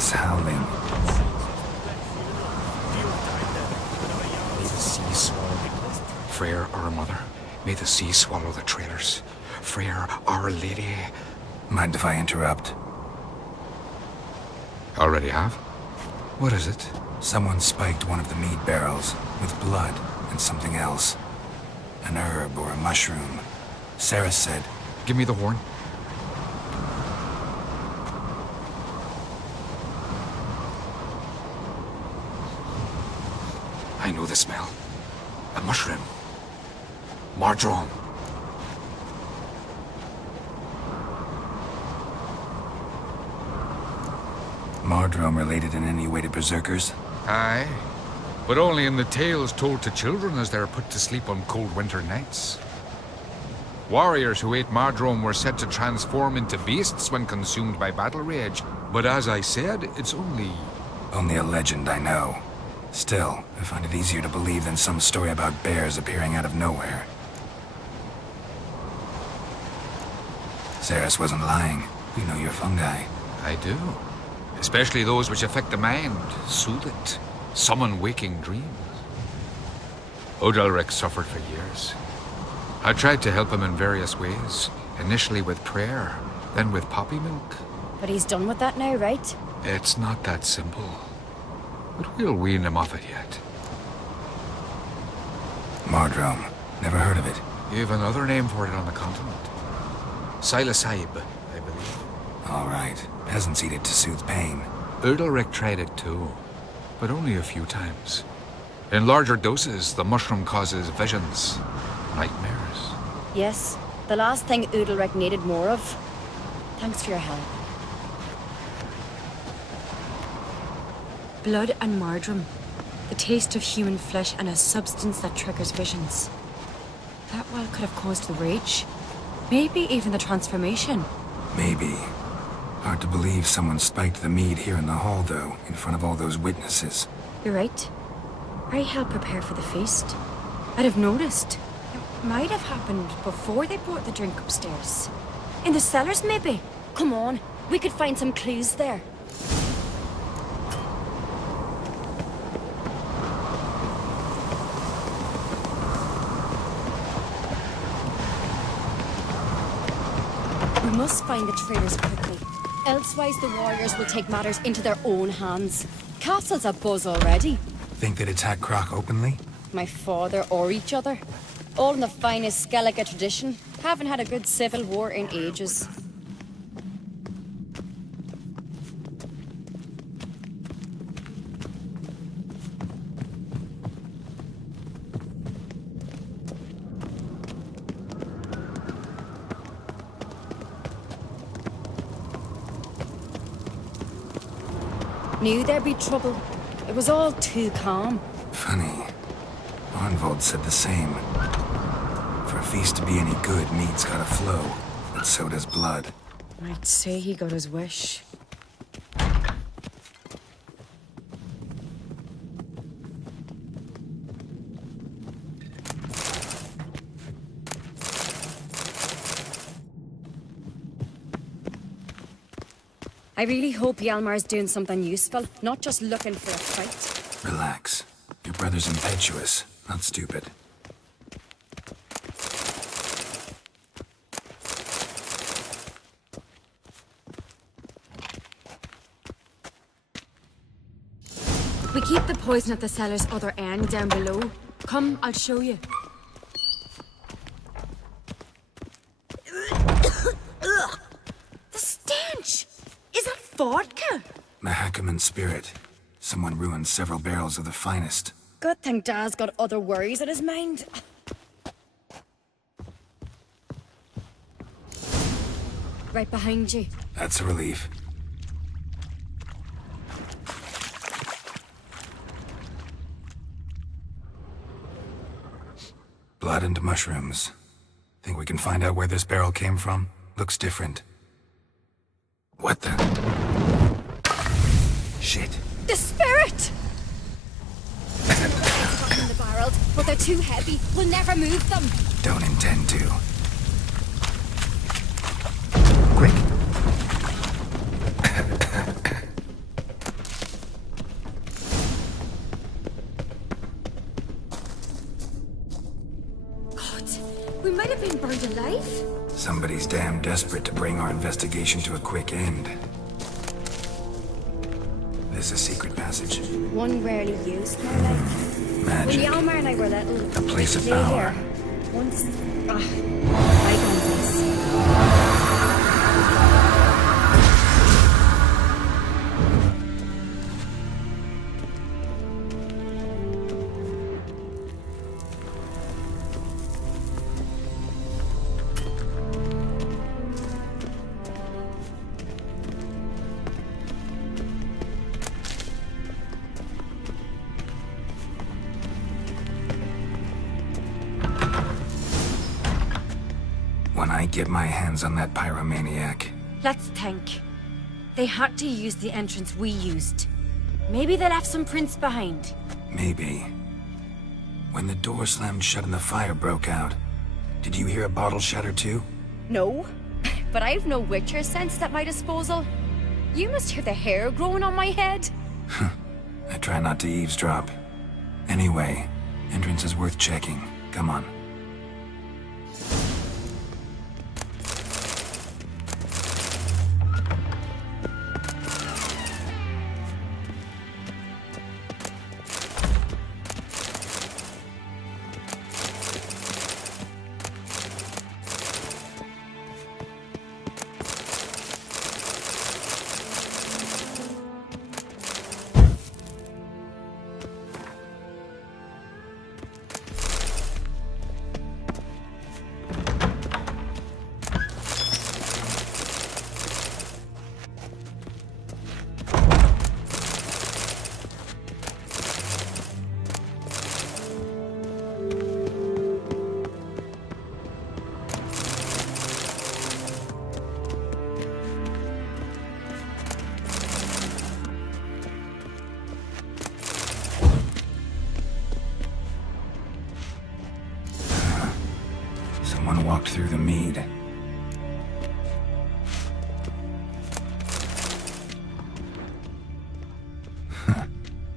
gods howling. May the sea swallow Freyr, our mother. May the sea swallow the traitors. Freyr, our lady. Mind if I interrupt? Already have? What is it? Someone spiked one of the mead barrels with blood and something else. An herb or a mushroom. Sarah said... Give me the horn. I know the smell. A mushroom. Mardrome. Mardrome related in any way to berserkers? Aye. But only in the tales told to children as they're put to sleep on cold winter nights. Warriors who ate Mardrome were said to transform into beasts when consumed by battle rage. But as I said, it's only... Only a legend, I know. Still, I find it easier to believe than some story about bears appearing out of nowhere. Ceres wasn't lying. You know your fungi. I do. Especially those which affect the mind, soothe it, summon waking dreams. Odalric suffered for years. I tried to help him in various ways, initially with prayer, then with poppy milk. But he's done with that now, right? It's not that simple. But we'll wean him off it yet. Mardrome. Never heard of it. You have another name for it on the continent. Psilocybe, I believe. All right. Peasants eat it to soothe pain. Udalric tried it too, but only a few times. In larger doses, the mushroom causes visions, nightmares. Yes, the last thing Udalric needed more of. Thanks for your help. Blood and Mardrome. The taste of human flesh and a substance that triggers visions. That well could have caused the rage. Maybe even the transformation. Maybe. Hard to believe someone spiked the mead here in the hall, though, in front of all those witnesses. You're right. I helped prepare for the feast. I'd have noticed. It might have happened before they brought the drink upstairs. In the cellars, maybe. Come on, we could find some clues there. We must find the traitors quickly. Elsewise, the warriors will take matters into their own hands. Castle's abuzz already. Think they'd attack Croc openly? My father or each other. All in the finest Skellige tradition. Haven't had a good civil war in ages. Knew there'd be trouble. It was all too calm. Funny. Arnvold said the same. For a feast to be any good, mead's gotta flow. But so does blood. I'd say he got his wish. I really hope Hjalmar's doing something useful, not just looking for a fight. Relax. Your brother's impetuous, not stupid. We keep the poison at the cellar's other end down below. Come, I'll show you. The stench! Is that vodka? Mahakaman spirit. Someone ruined several barrels of the finest. Good thing Dad's got other worries on his mind. Right behind you. That's a relief. Blood and mushrooms. Think we can find out where this barrel came from? Looks different. What the? Shit. The spirit! In the barrels, but they're too heavy. We'll never move them. Don't intend to. Quick. We might have been burned alive. Somebody's damn desperate to bring our investigation to a quick end. There's a secret passage. One rarely used, more like. When Magic. Yalmar and I were little, A place of lay power. here. Once. Bygone days. When I get my hands on that pyromaniac, Let's think. They had to use the entrance we used. Maybe they left some prints behind. maybe. When the door slammed shut and the fire broke out, did you hear a bottle shatter too? No, but I've no Witcher sense at my disposal. You must hear the hair growing on my head. I try not to eavesdrop. Anyway, entrance is worth checking. Come on. Someone walked through the mead.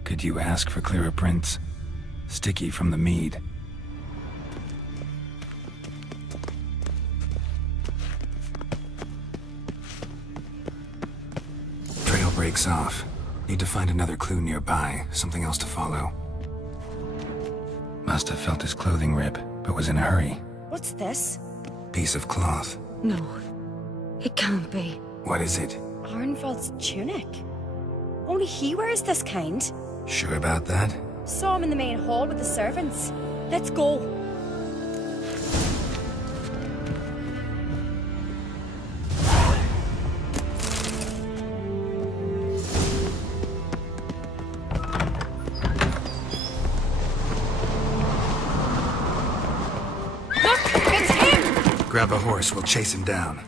Could you ask for clearer prints? Sticky from the mead. Trail breaks off. Need to find another clue nearby, something else to follow. Must have felt his clothing rip, but was in a hurry. What's this? Piece of cloth. No. It can't be. What is it? Arnvald's tunic. Only he wears this kind. Sure about that? Saw him in the main hall with the servants. Let's go. Look, it's him! Grab a horse, we'll chase him down.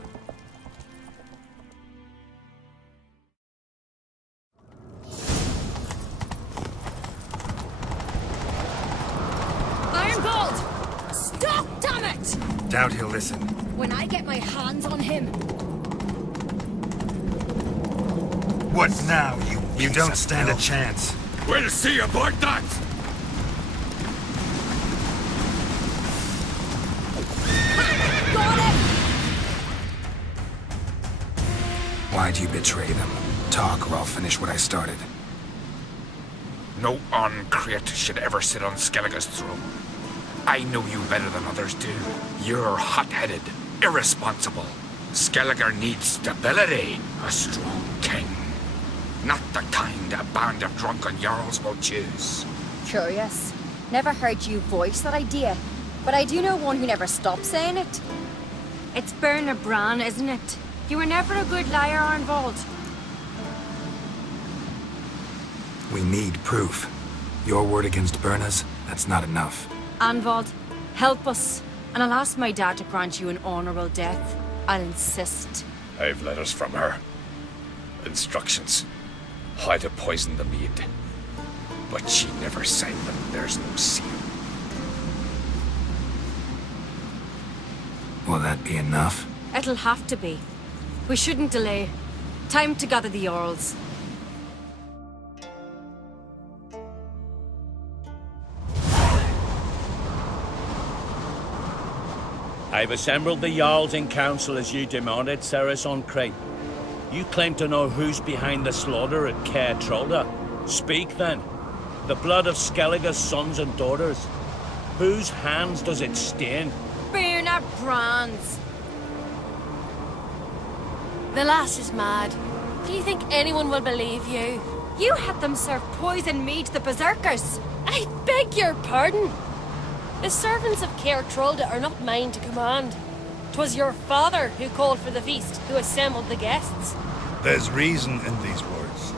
Irongold! Stop, damn it! Doubt he'll listen. When I get my hands on him, What now, you don't stand a chance. We'll see about that! got it! Why'd you betray them? Talk or I'll finish what I started. No Uncreate should ever sit on Skellige's throne. I know you better than others do. You're hot-headed, irresponsible. Skellige needs stability, a strong king. Not the kind a band of drunken jarls will choose. Curious. Never heard you voice that idea, but I do know one who never stops saying it. It's Berna Bran, isn't it? You were never a good liar, Arnvald. We need proof. Your word against Berna's, that's not enough. Arnvald, help us. And I'll ask my dad to grant you an honorable death. I'll insist. I've letters from her. Instructions. How to poison the mead. But she never signed them. There's no seal. Will that be enough? It'll have to be. We shouldn't delay. Time to gather the Earls. I've assembled the Jarls in council as you demanded, Cerys on Crate. You claim to know who's behind the slaughter at Caer Trolda. Speak then. The blood of Skellige's sons and daughters. Whose hands does it stain? Birna Brands. The lass is mad. Do you think anyone will believe you? You had them serve poison mead to the berserkers. I beg your pardon. The servants of Caer Trolda are not mine to command. 'Twas your father who called for the feast, who assembled the guests. There's reason in these words.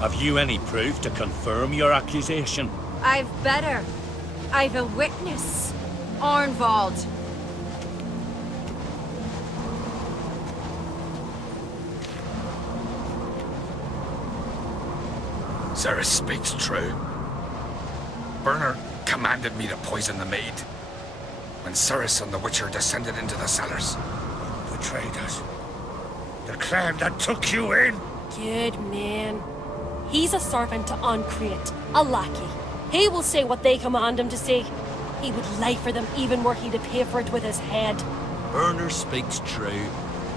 Have you any proof to confirm your accusation? I've better. I've a witness. Arnvald. Cerys speaks true. Bernard commanded me to poison the maid. When Cerys and the Witcher descended into the cellars. Betrayed us. The clan that took you in. Good man. He's a servant to Ancrete, a lackey. He will say what they command him to say. He would lie for them even were he to pay for it with his head. Bernard speaks true.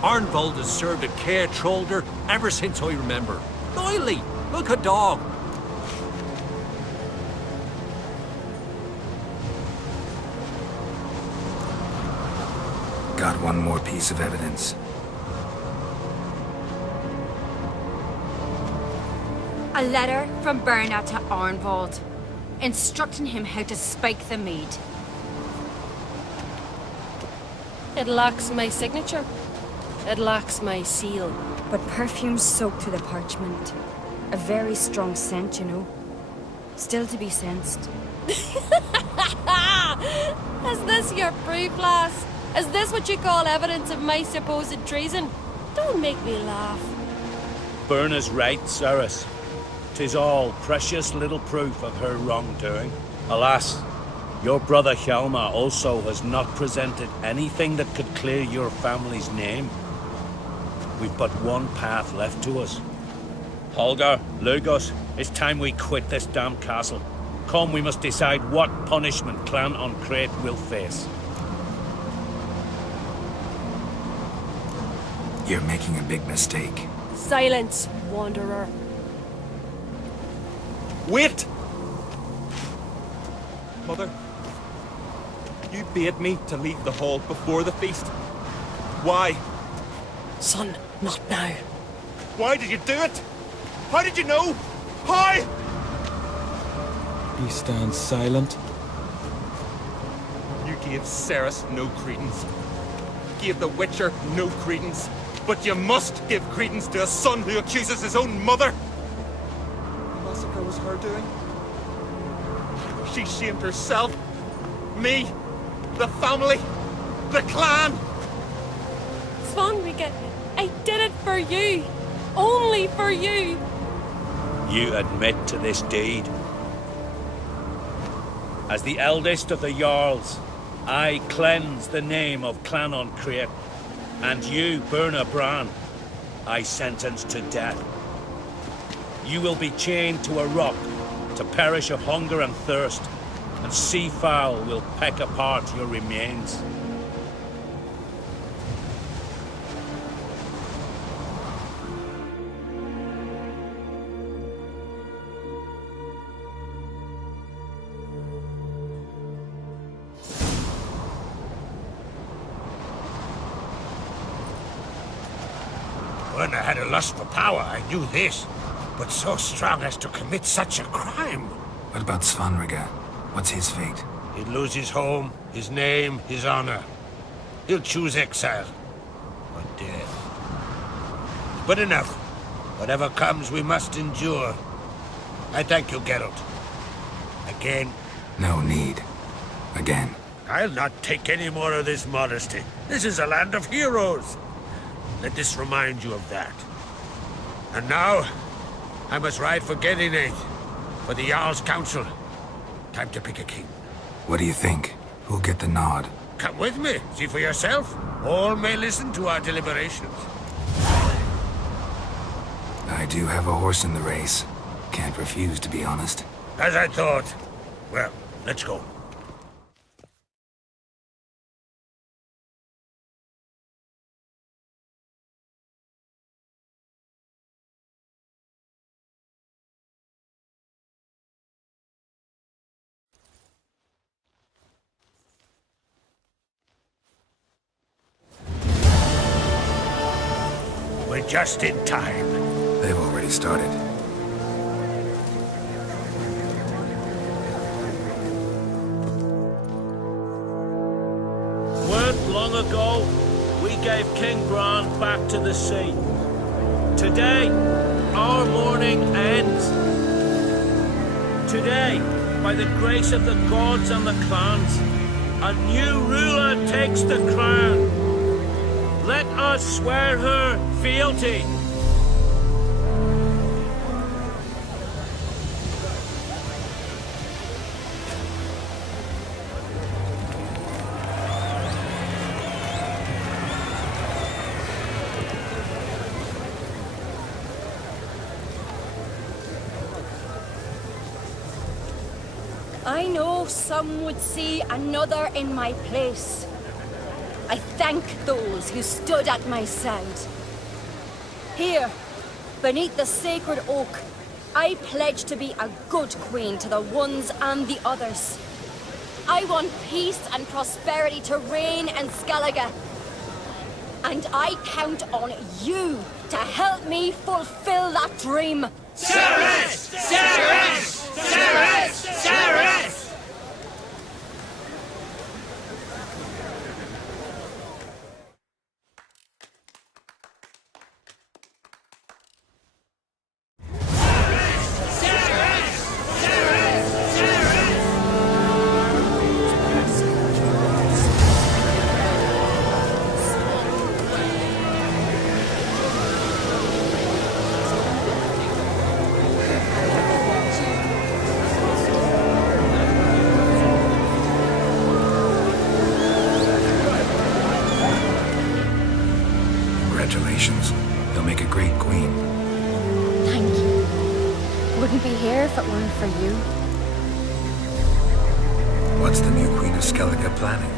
Arnvald has served at Caer Trolder ever since I remember. Loyally, look a dog. Got one more piece of evidence. A letter from Birna to Arnvald, instructing him how to spike the mead. It lacks my signature. It lacks my seal. But perfume soaked through the parchment. A very strong scent, you know. Still to be sensed. Is this your proof, lass? Is this what you call evidence of my supposed treason? Don't make me laugh. Birna's right, Cerys. 'Tis all precious little proof of her wrongdoing. Alas, your brother Hjalmar also has not presented anything that could clear your family's name. We've but one path left to us. Holger, Lugos, it's time we quit this damn castle. Come, we must decide what punishment Clan Ancrete will face. You're making a big mistake. Silence, wanderer. Wait! Mother, you bade me to leave the hall before the feast. Why? Son, not now. Why did you do it? How did you know? How? He stands silent. You gave Cerys no credence. Gave the Witcher no credence. But you must give credence to a son who accuses his own mother. The massacre was her doing. She shamed herself, me, the family, the clan. Svanrige, I did it for you. Only for you. You admit to this deed. As the eldest of the Jarls, I cleanse the name of Clan Ancrete, and you, Birna Bran, I sentence to death. You will be chained to a rock to perish of hunger and thirst, and sea fowl will peck apart your remains. When I had a lust for power, I knew this. But so strong as to commit such a crime. What about Svanrige? What's his fate? He'd lose his home, his name, his honor. He'll choose exile. Or death. But enough. Whatever comes, we must endure. I thank you, Geralt. Again. No need. Again. I'll not take any more of this modesty. This is a land of heroes. Let this remind you of that. And now, I must ride for Gedinate, for the Jarl's Council. Time to pick a king. What do you think? Who'll get the nod? Come with me, see for yourself. All may listen to our deliberations. I do have a horse in the race. Can't refuse, to be honest. As I thought. Well, let's go. just in time. They've already started. Weren't long ago, we gave King Bran back to the sea. Today, our mourning ends. Today, by the grace of the gods and the clans, a new ruler takes the crown. Let us swear her fealty. I know some would see another in my place. I thank those who stood at my side. Here, beneath the sacred oak, I pledge to be a good queen to the ones and the others. I want peace and prosperity to reign in Skellige. And I count on you to help me fulfill that dream. Cerys! Cerys! Cerys! Cerys! Congratulations. You'll make a great queen. Thank you. Wouldn't be here if it weren't for you. What's the new Queen of Skellige planning?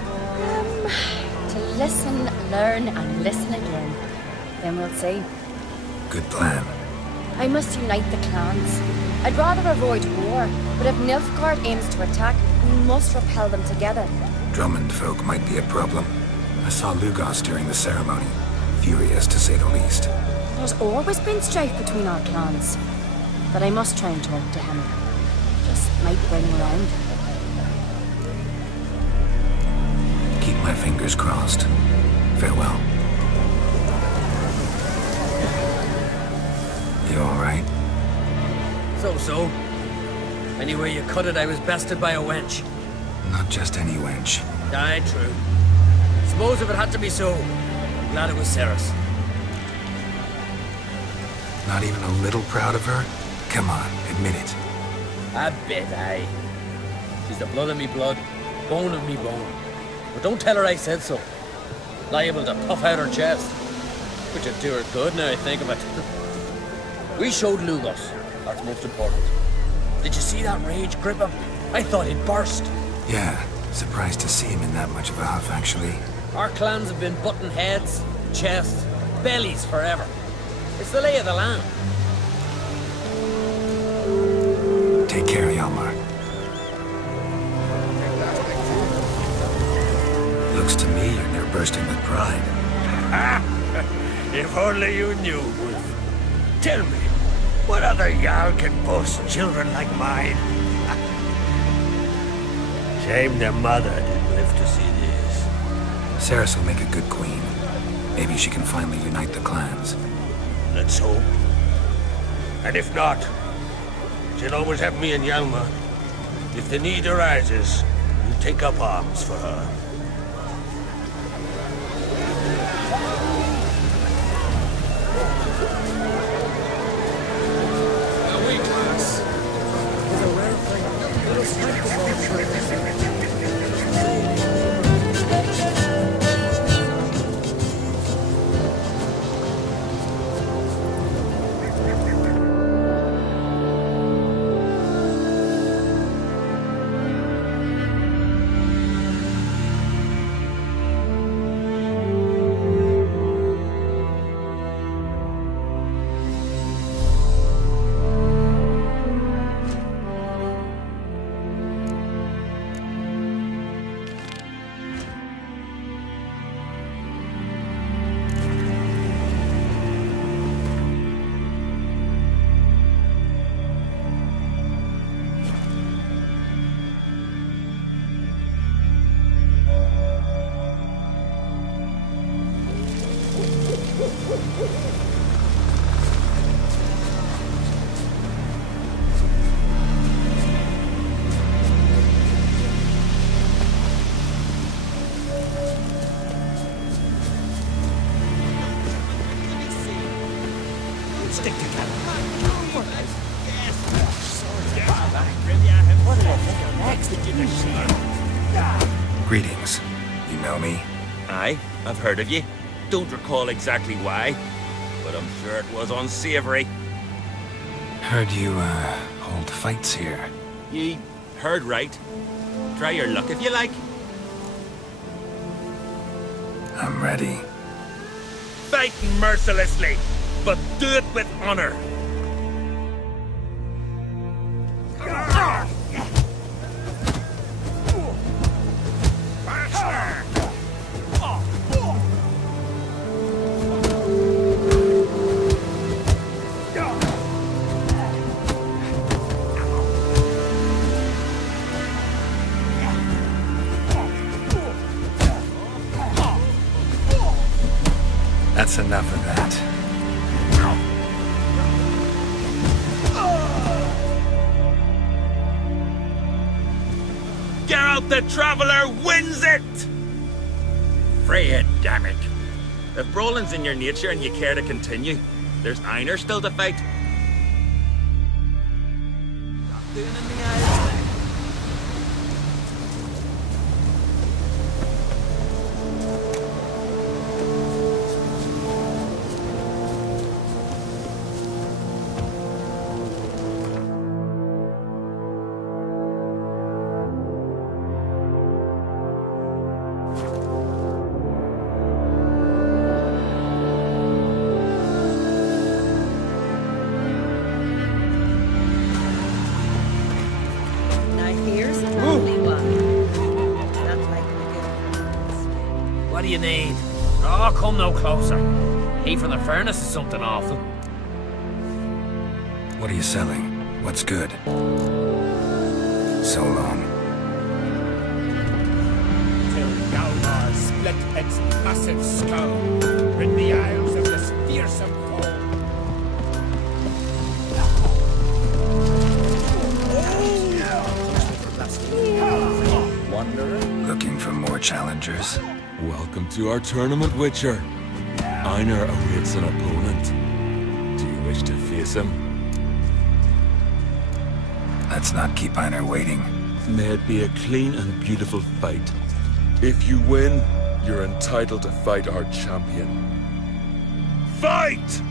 To listen, learn, and listen again. Then we'll see. Good plan. I must unite the clans. I'd rather avoid war, but if Nilfgaard aims to attack, we must repel them together. Drummond folk might be a problem. I saw Lugos during the ceremony. Furious, to say the least. There's always been strife between our clans. But I must try and talk to him. Just might bring him around. Keep my fingers crossed. Farewell. You alright? So. Anywhere you cut it, I was bested by a wench. Not just any wench. Aye, true. Suppose if it had to be so, I'm glad it was Cerys. Not even a little proud of her? Come on, admit it. A bit, aye. She's the blood of me blood, bone of me bone. But don't tell her I said so. Liable to puff out her chest. Which would do her good now I think of it. We showed Lugos. That's most important. Did you see that rage grip him? I thought he'd burst. Yeah, surprised to see him in that much of a huff, actually. Our clans have been butting heads, chests, bellies forever. It's the lay of the land. Take care, Hjalmar. Looks to me you're near bursting with pride. If only you knew, Wolf. Tell me, what other Jarl can boast children like mine? Shame their mother didn't live to see this. Cerys will make a good queen. Maybe she can finally unite the clans. Let's hope. And if not, she'll always have me and Hjalmar. If the need arises, we'll take up arms for her. Greetings. You know me? Aye, I've heard of ye. Don't recall exactly why, but I'm sure it was unsavory. Heard you, hold fights here. Ye heard right. Try your luck if you like. I'm ready. Fight mercilessly, but do it with honor. That's enough of that. Geralt the Traveler wins it! Freya, damn it. If brawling's in your nature and you care to continue, there's Einar still to fight. Now here's a lovely one. Not like the What do you need? Oh, come no closer. Heat from the furnace is something awful. What are you selling? What's good? So long. Till Galmar split its massive skull, rid the Isles of this fearsome foe. Looking for more challengers? Welcome to our tournament, Witcher. Einar awaits an opponent. Do you wish to face him? Let's not keep Einar waiting. May it be a clean and beautiful fight. If you win, you're entitled to fight our champion. Fight!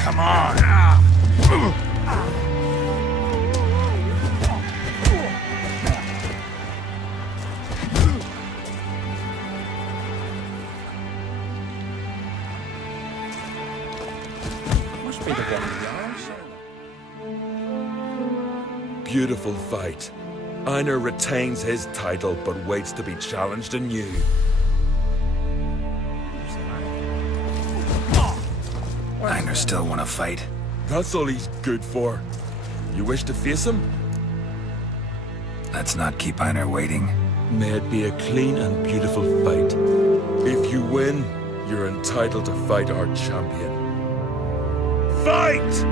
Come on! Must be the one Beautiful fight. Einar retains his title, but waits to be challenged anew. Einar still want to fight? That's all he's good for. You wish to face him? Let's not keep Einar waiting. May it be a clean and beautiful fight. If you win, you're entitled to fight our champion. Fight!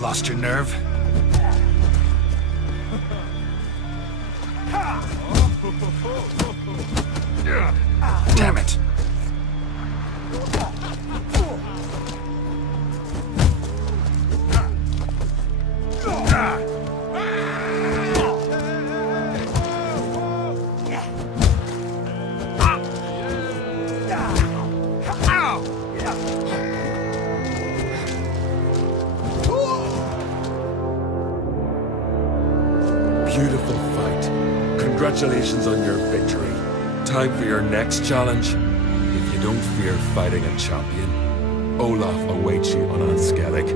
Lost your nerve? Damn it. beautiful fight. Congratulations on your victory. Time for your next challenge. If you don't fear fighting a champion, Olaf awaits you on Anskellig.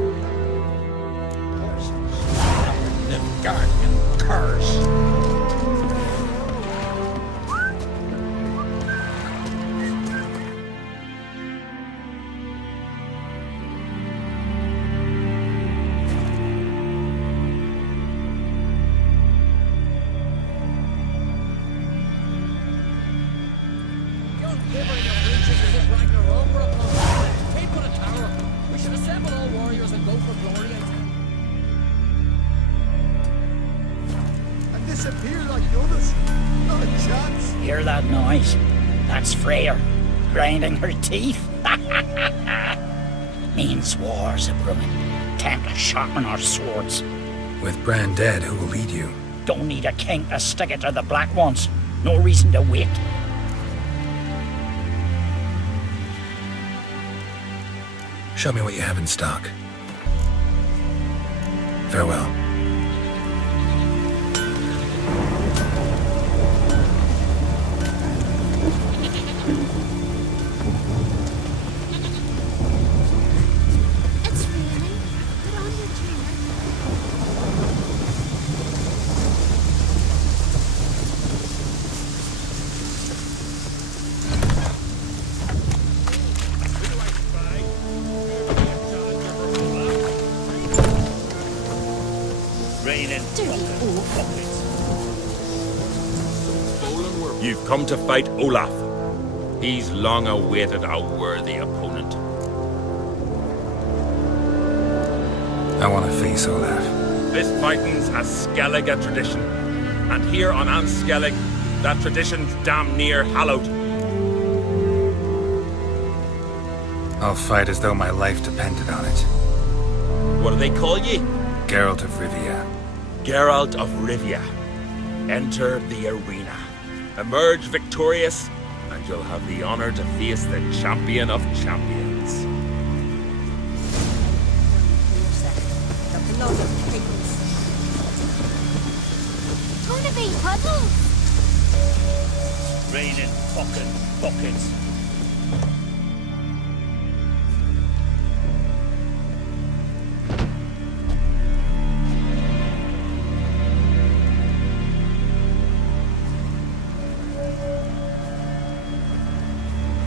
Nilfgaardian curse! Hear that noise? That's Freyr, grinding her teeth. Means war's a brewing. Time to sharpen our swords. With Bran dead, who will lead you? Don't need a king to stick it to the Black Ones. No reason to wait. Show me what you have in stock. Farewell. You've come to fight Olaf. He's long awaited a worthy opponent. I want to face Olaf. This fighting's a Skellige tradition. And here on Anskellig, that tradition's damn near hallowed. I'll fight as though my life depended on it. What do they call ye? Geralt of Rivia. Geralt of Rivia. Enter the arena. Emerge victorious, and you'll have the honor to face the champion of champions. The blood of kings. Gonna be puddles. Raining fucking buckets.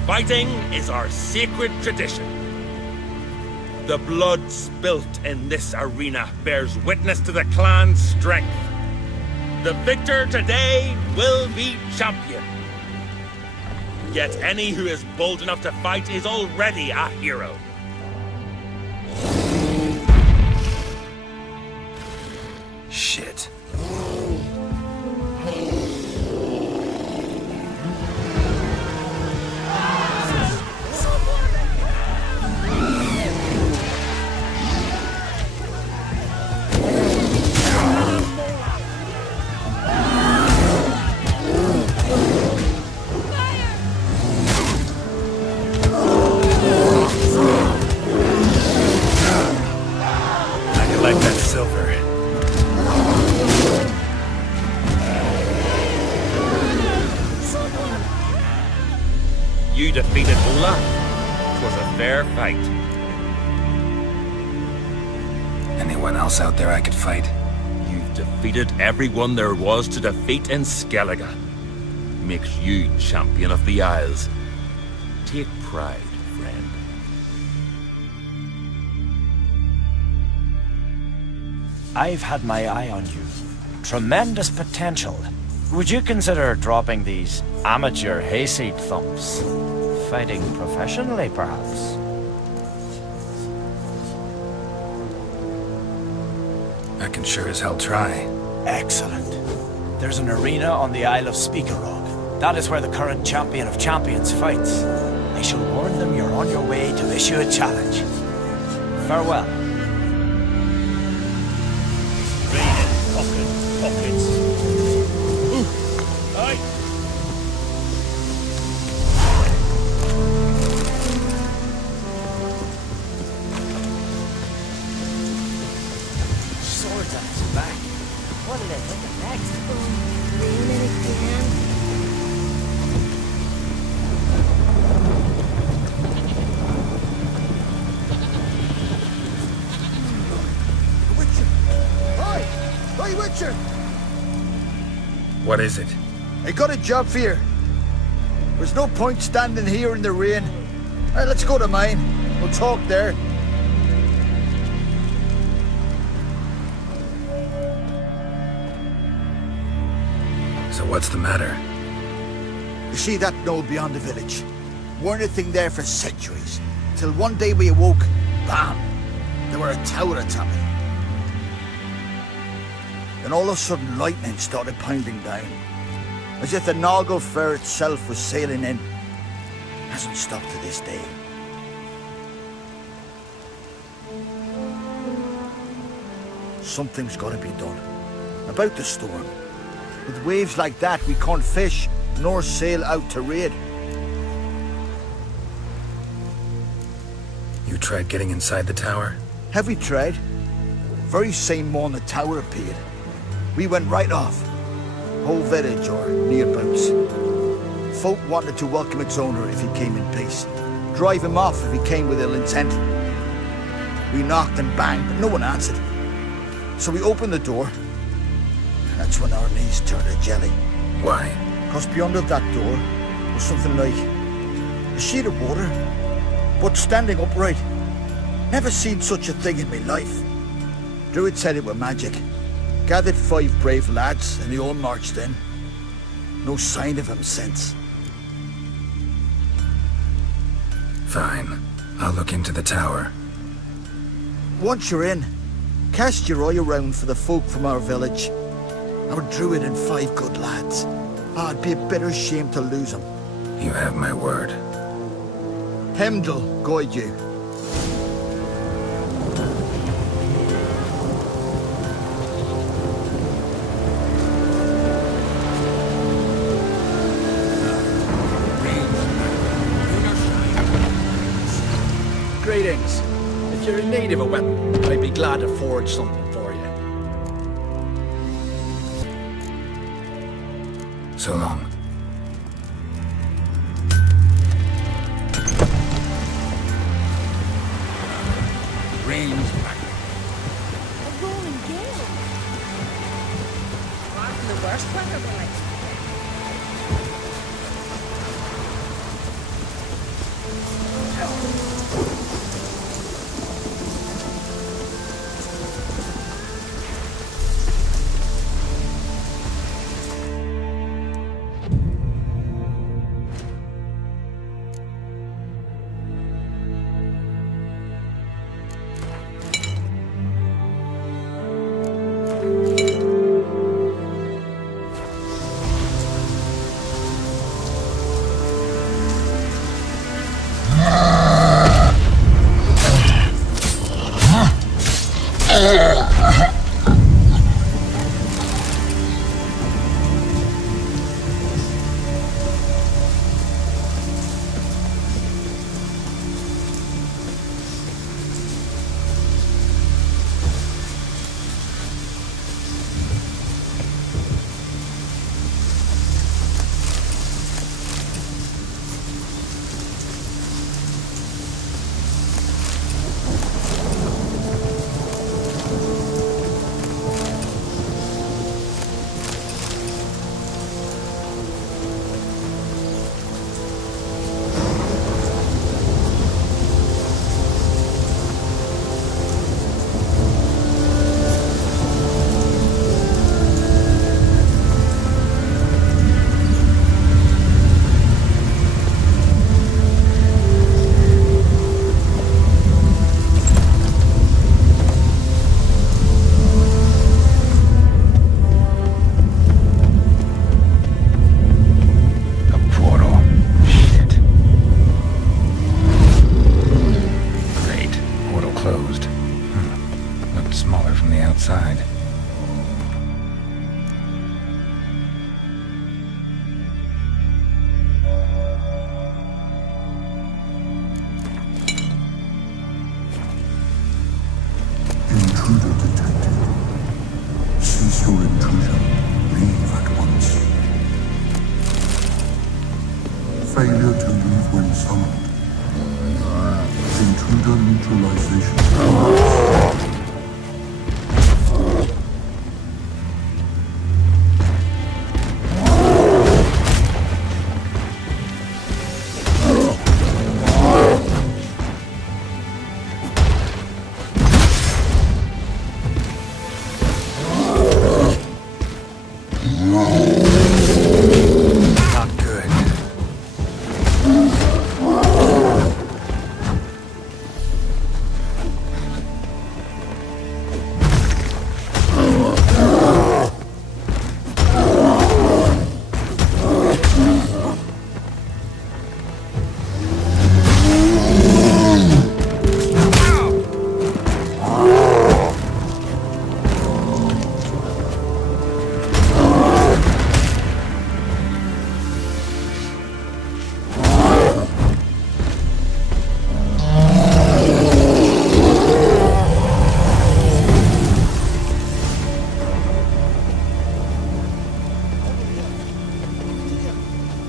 Fighting is our sacred tradition. The blood spilt in this arena bears witness to the clan's strength. The victor today will be champion. Yet any who is bold enough to fight is already a hero. Shit. You defeated Olaf. It was a fair fight. Anyone else out there I could fight? You've defeated everyone there was to defeat in Skellige. Makes you champion of the Isles. Take pride, friend. I've had my eye on you. Tremendous potential. Would you consider dropping these amateur hayseed thumps? Fighting professionally, perhaps? I can sure as hell try. Excellent. There's an arena on the Isle of Speakerog. That is where the current champion of champions fights. I shall warn them you're on your way to issue a challenge. Farewell. Pockets. Aye. Swords on his back. What did I think of next? What is it? I got a job for you. There's no point standing here in the rain. Let's go to mine. We'll talk there. So what's the matter? You see that knoll beyond the village? Weren't a thing there for centuries. Till one day we awoke, bam! There were a tower atop it. Then all of a sudden lightning started pounding down. As if the Noggle Fair itself was sailing in. Hasn't stopped to this day. Something's gotta be done. About the storm. With waves like that, we can't fish, nor sail out to raid. You tried getting inside the tower? Have we tried? Very same morning the tower appeared. We went right off. Whole village or nearabouts. Folk wanted to welcome its owner if he came in peace. Drive him off if he came with ill intent. We knocked and banged, but no one answered. So we opened the door. That's when our knees turned to jelly. Why? Because beyond of that door was something like a sheet of water, but standing upright. Never seen such a thing in my life. Druid said it were magic. Gathered 5 brave lads and they all marched in. No sign of him since. Fine. I'll look into the tower. Once you're in, cast your eye around for the folk from our village. Our druid and 5 good lads. It'd be a bitter shame to lose them. You have my word. Heimdall guide you. Greetings. If you're in need of a weapon, I'd be glad to forge something for you. So long. Rain's back. A rolling gale. Far from the worst weather we're like. outside. Intruder detected. Cease your intrusion. Leave at once. Failure to leave when summoned. Intruder neutralization. Not good.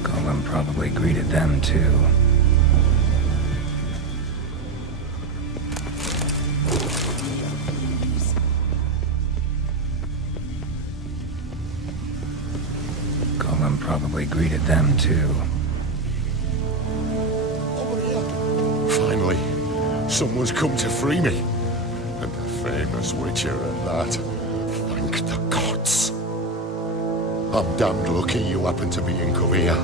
Golem probably greeted them too. Golem probably greeted them too. Finally, someone's come to free me. And a famous witcher at that. Thank the gods. I'm damned lucky you happen to be in Kovir.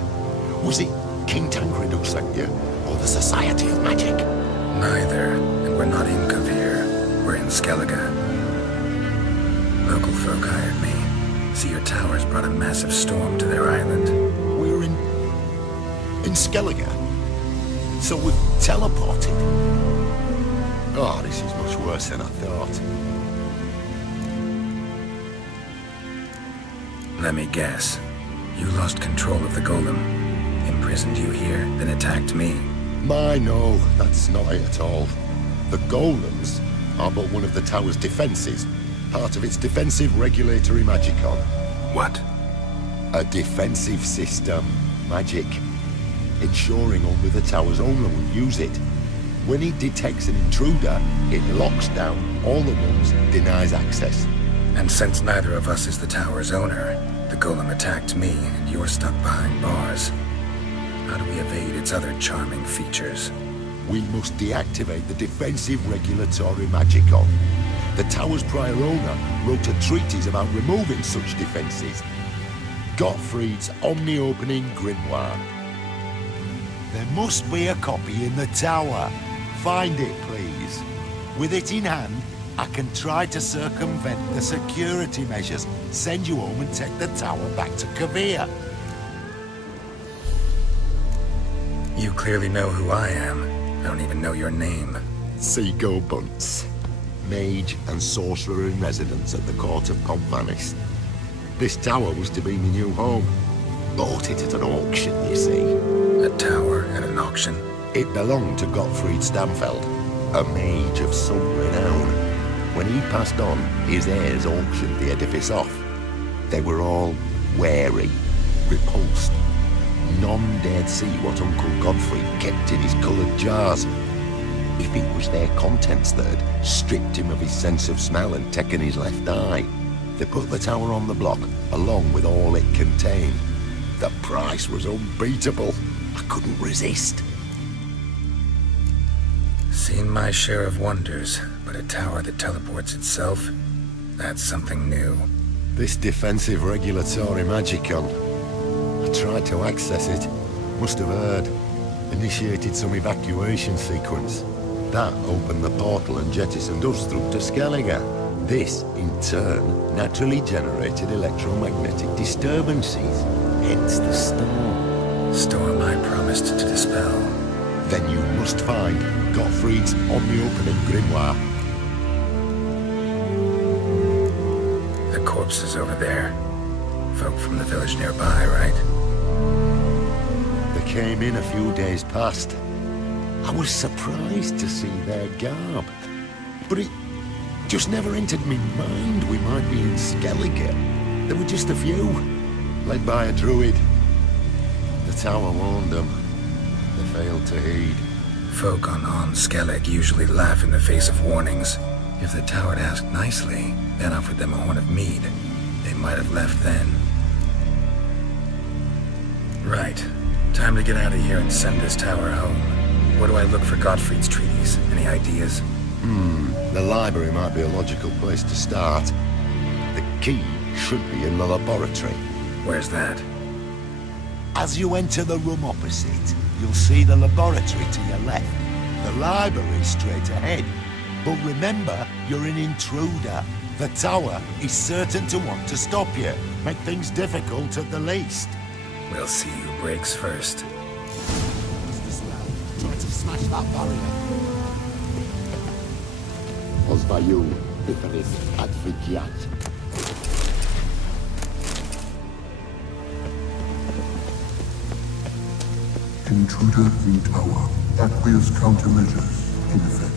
Was it King Tancred who sent you? Or the Society of Magic? Neither, and we're not in Kovir. We're in Skellige. Local folk hired me. See, your towers brought a massive storm to their island. We're in Skellige? So we've teleported? Oh, this is much worse than I thought. Let me guess. You lost control of the golem, imprisoned you here, then attacked me. No, that's not it at all. The golems are but one of the tower's defenses, part of its defensive regulatory magicon. What? A defensive system. Magic. Ensuring only the tower's owner will use it. When it detects an intruder, it locks down all the ones, denies access. And since neither of us is the tower's owner, the golem attacked me, and you're stuck behind bars. How do we evade its other charming features? We must deactivate the defensive regulatory magicon. The tower's prior owner wrote a treatise about removing such defenses. Gottfried's Omni-Opening Grimoire. There must be a copy in the tower. Find it, please. With it in hand, I can try to circumvent the security measures, send you home and take the tower back to Kovir. You clearly know who I am. I don't even know your name. Seago Bunce. Mage and sorcerer in residence at the court of Pomphanis. This tower was to be my new home. Bought it at an auction, you see. A tower at an auction? It belonged to Gottfried Stamfeld, a mage of some renown. When he passed on, his heirs auctioned the edifice off. They were all wary, repulsed. None dared see what Uncle Godfrey kept in his coloured jars. If it was their contents that had stripped him of his sense of smell and taken his left eye, they put the tower on the block, along with all it contained. The price was unbeatable. I couldn't resist. Seen my share of wonders, but a tower that teleports itself? That's something new. This defensive regulatory magicon. I tried to access it. Must have heard. Initiated some evacuation sequence. That opened the portal and jettisoned us through to Skellige. This, in turn, naturally generated electromagnetic disturbances. Hence the storm. Storm I promised to dispel. Then you must find Gottfried's Omni-Opening Grimoire. The corpse is over there. Folk from the village nearby, right? They came in a few days past. I was surprised to see their garb. But it just never entered me mind we might be in Skellige. There were just a few, led by a druid. The tower warned them. They failed to heed. Folk on Skellig usually laugh in the face of warnings. If the tower had asked nicely, then offered them a horn of mead, they might have left then. Right. Time to get out of here and send this tower home. Where do I look for Gottfried's treaties? Any ideas? The library might be a logical place to start. The key should be in the laboratory. Where's that? As you enter the room opposite, you'll see the laboratory to your left. The library straight ahead. But remember, you're an intruder. The tower is certain to want to stop you. Make things difficult at the least. We'll see who breaks first. Try to smash that barrier. Pozwaju wyfrys adwykiat. Intruder in tower. Aqueous countermeasures in effect.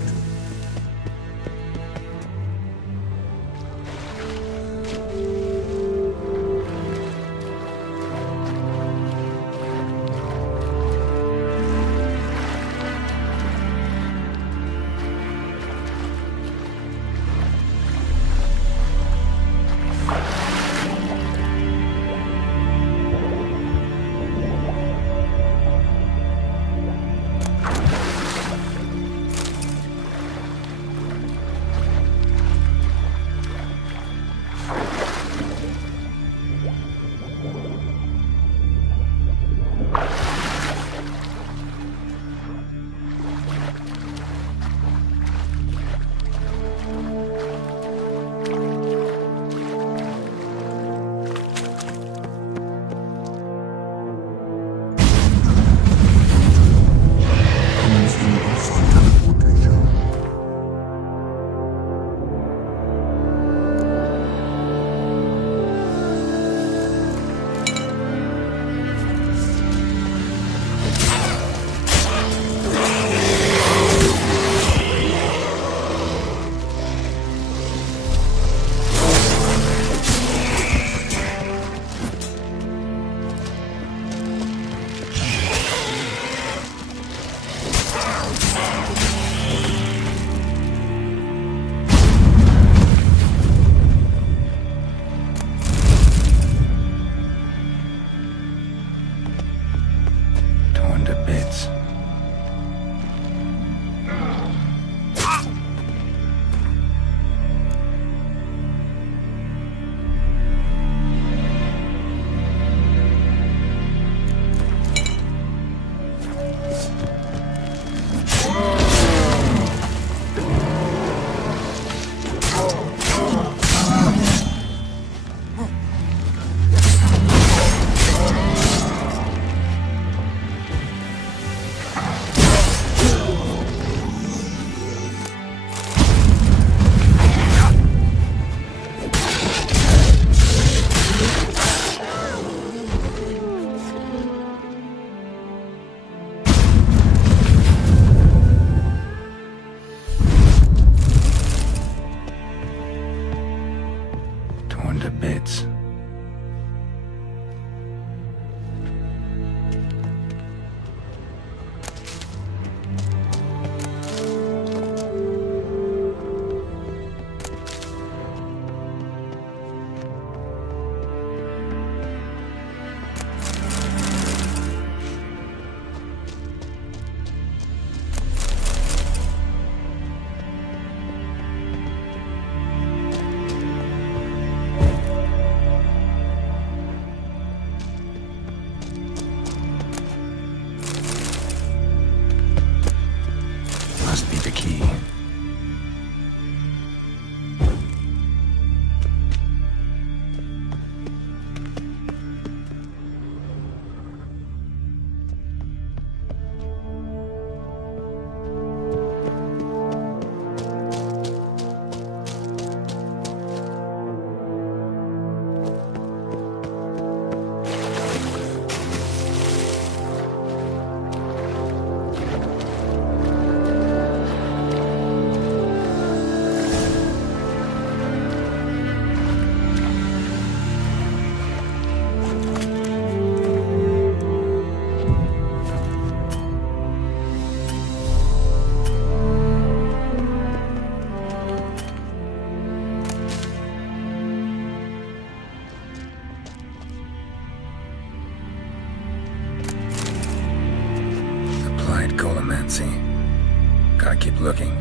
Gotta keep looking.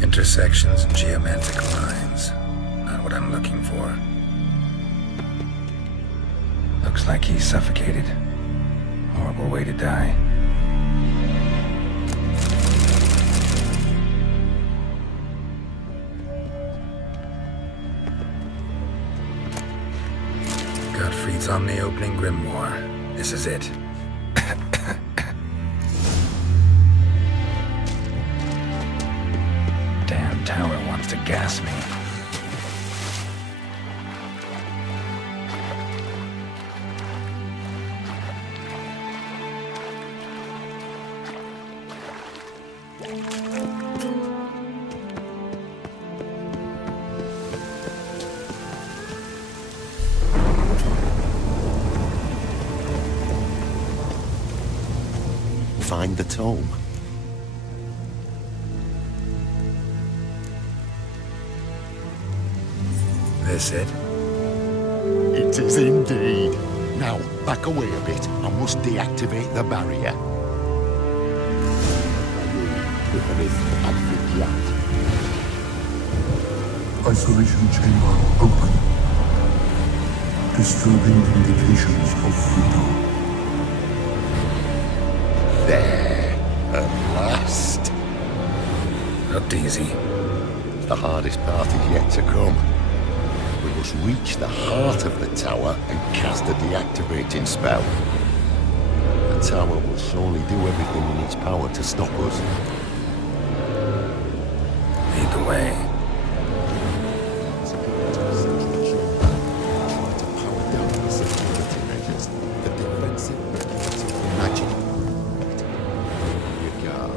Intersections and geometric lines. Not what I'm looking for. Looks like he's suffocated. Horrible way to die. Gottfried's Omni-opening grimoire. This is it. Damn tower wants to gas me. Find the tome. This it? It is indeed. Now, back away a bit. I must deactivate the barrier. Isolation chamber open. Disturbing indications of freedom. There, at last. Looked easy. The hardest part is yet to come. We must reach the heart of the tower and cast a deactivating spell. The tower will surely do everything in its power to stop us. Lead the way. Try to power down the security measures, the defensive measures of magic. Your guard.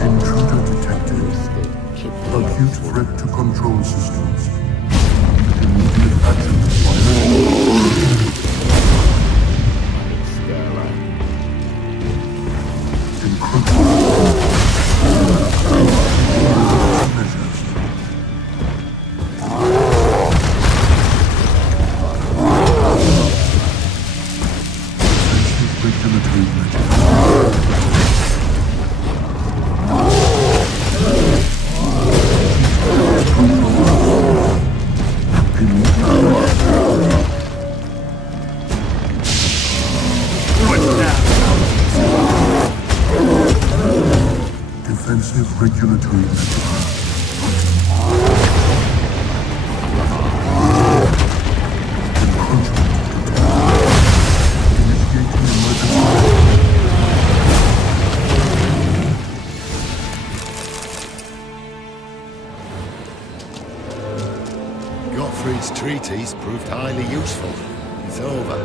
Intruder detected. Acute threat to control systems. Immediate action Defensive regulatory Gottfried's treatise proved highly useful. It's over.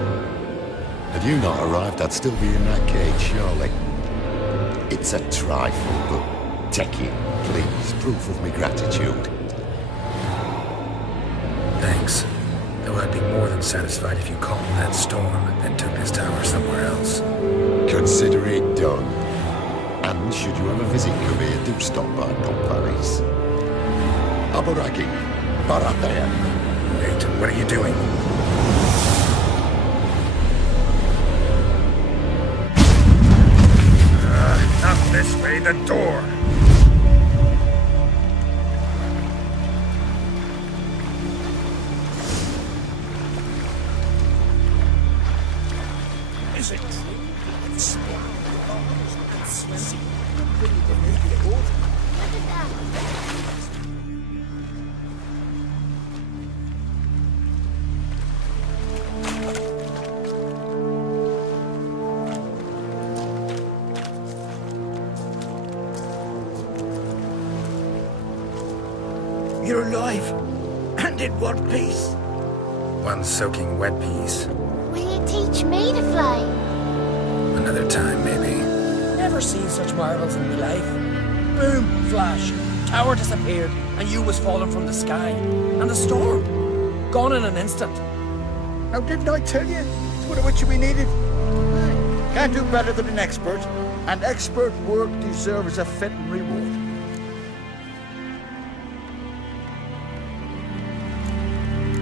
Had you not arrived, I'd still be in that cage, surely. It's a trifle, but take it, please. Proof of my gratitude. Thanks. Though I'd be more than satisfied if you calmed that storm, then took this tower somewhere else. Consider it done. And should you ever visit Kovir, do stop by Pompanis. Aboragi, Barathea. Wait, what are you doing? Not this way, the door! Is it true? You're alive. And in one piece. One soaking wet piece. Will you teach me to fly? Another time, maybe. Never seen such marvels in my life. Boom, flash, tower disappeared, and you was falling from the sky. And the storm, gone in an instant. Now, didn't I tell you? It's one of which we needed. Can't do better than an expert, and expert work deserves a fitting reward.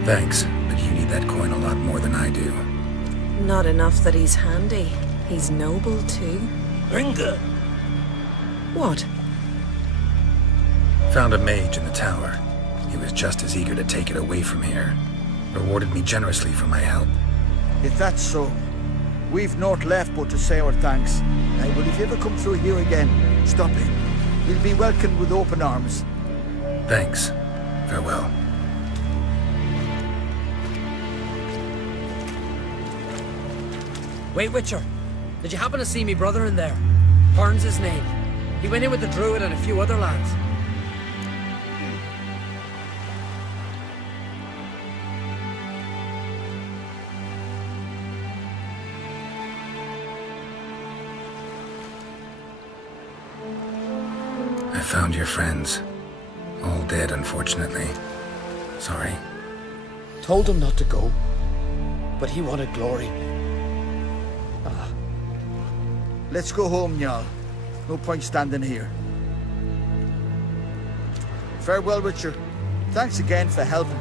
Thanks, but you need that coin a lot more than I do. Not enough that he's handy. He's noble too. Ringa! What? Found a mage in the tower. He was just as eager to take it away from here. Rewarded me generously for my help. If that's so, we've naught left but to say our thanks. But if you ever come through here again, stop in. We'll be welcomed with open arms. Thanks. Farewell. Wait, Witcher. Did you happen to see me brother in there? Burns his name. He went in with the druid and a few other lads. I found your friends. All dead, unfortunately. Sorry. Told him not to go, but he wanted glory. Let's go home, Jarl. No point standing here. Farewell, Witcher. Thanks again for helping.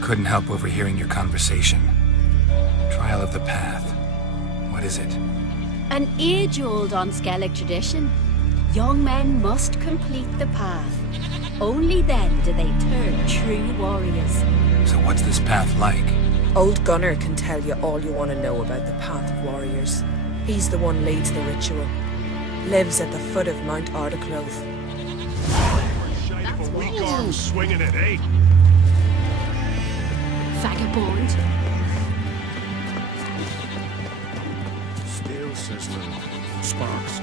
Couldn't help overhearing your conversation. Trial of the Path. What is it? An age-old Unskellig tradition. Young men must complete the path. Only then do they turn true warriors. So what's this path like? Old Gunnar can tell you all you want to know about the Path of Warriors. He's the one leads the ritual. Lives at the foot of Mount Ardaclove. Weak arm swinging it, eh? Vagabond. Steel system. Sparks.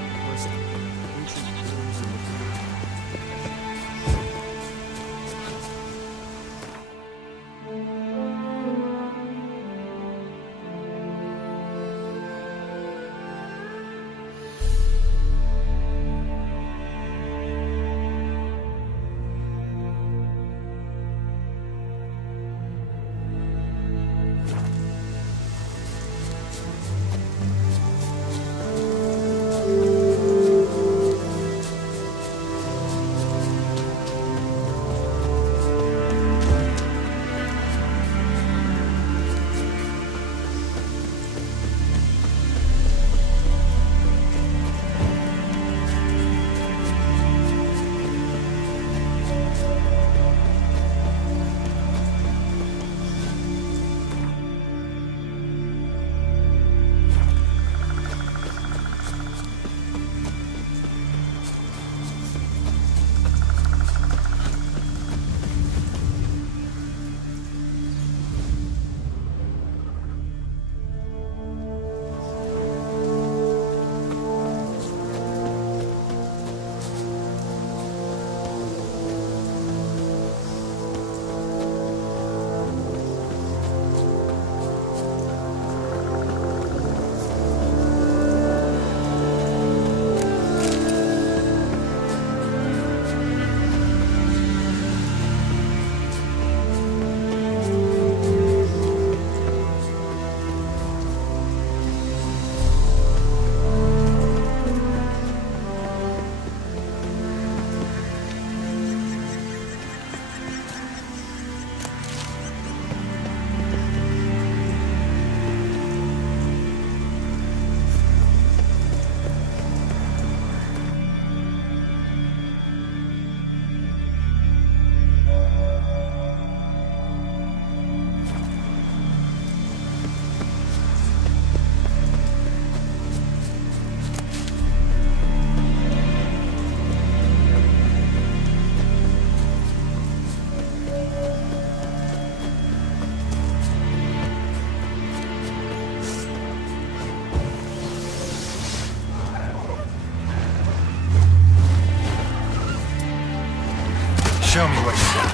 Show me what you got.